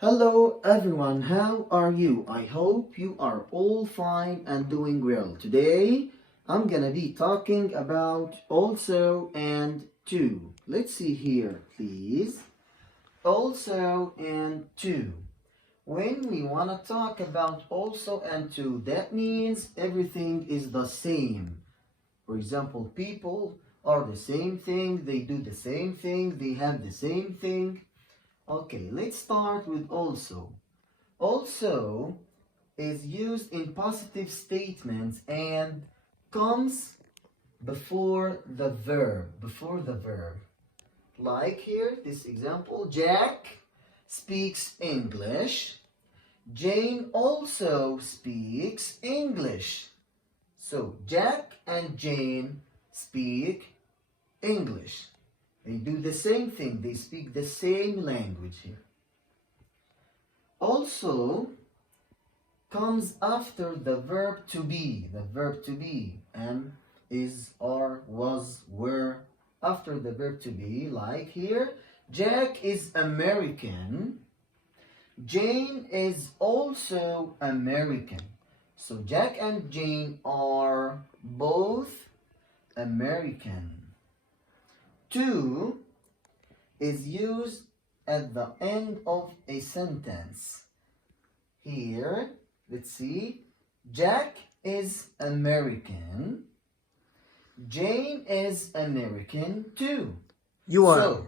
Hello everyone, how are you? I hope you are all fine and doing well. Today I'm gonna be talking about also and to. Let's see here, please. Also and to. When we wanna talk about also and to, that means everything is the same. For example, people are the same thing, they do the same thing, they have the same thing. Okay, let's start with also. Also is used in positive statements and comes before the verb. Like here, this example, Jack speaks English. Jane also speaks English. So Jack and Jane speak English. They do the same thing. They speak the same language here. Also comes after the verb to be. The verb to be. Am, is, are, was, were. After the verb to be, like here. Jack is American. Jane is also American. So Jack and Jane are both American. To is used at the end of a sentence. Here, let's see. Jack is American. Jane is American too. So,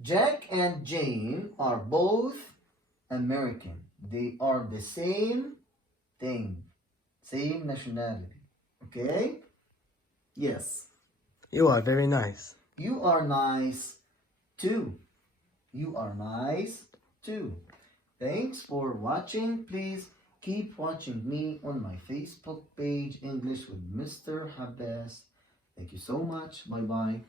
Jack and Jane are both American. They are the same thing. Same nationality. Okay? Yes. You are very nice. You are nice too. You are nice too. Thanks for watching. Please keep watching me on my Facebook page, English with Mr. Habas. Thank you so much. Bye-bye.